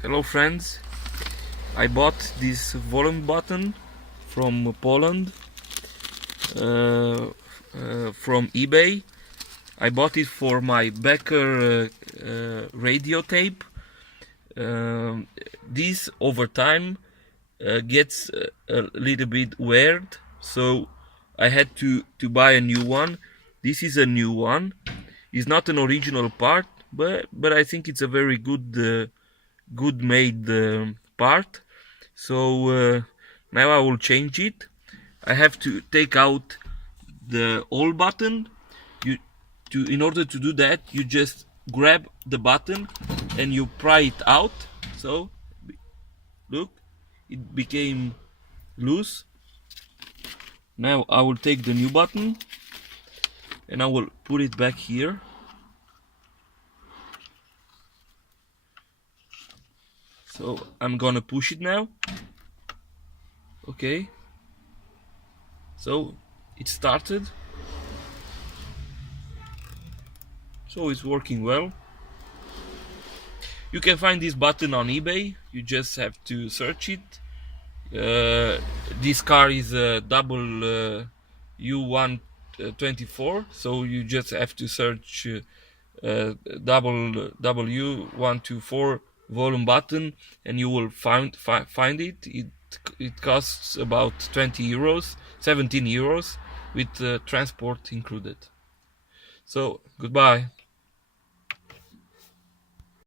Hello friends, I bought this volume button from Poland, from eBay. I bought it for my Becker radio tape. This over time gets a little bit weird, so I had to buy a new one. This is a new one. It's not an original part, but I think it's a very good made part. So now I will change it. I have to take out the all button. In order to do that, you just grab the button and you pry it out. So look, it became loose. Now I will take the new button and I will put it back here. So I'm gonna push it now. Okay, so it started, so it's working well. You can find this button on eBay. You just have to search it. This car is a w124, so you just have to search w124 volume button and you will find it. It costs about 20 euros, 17 euros with transport included. So goodbye.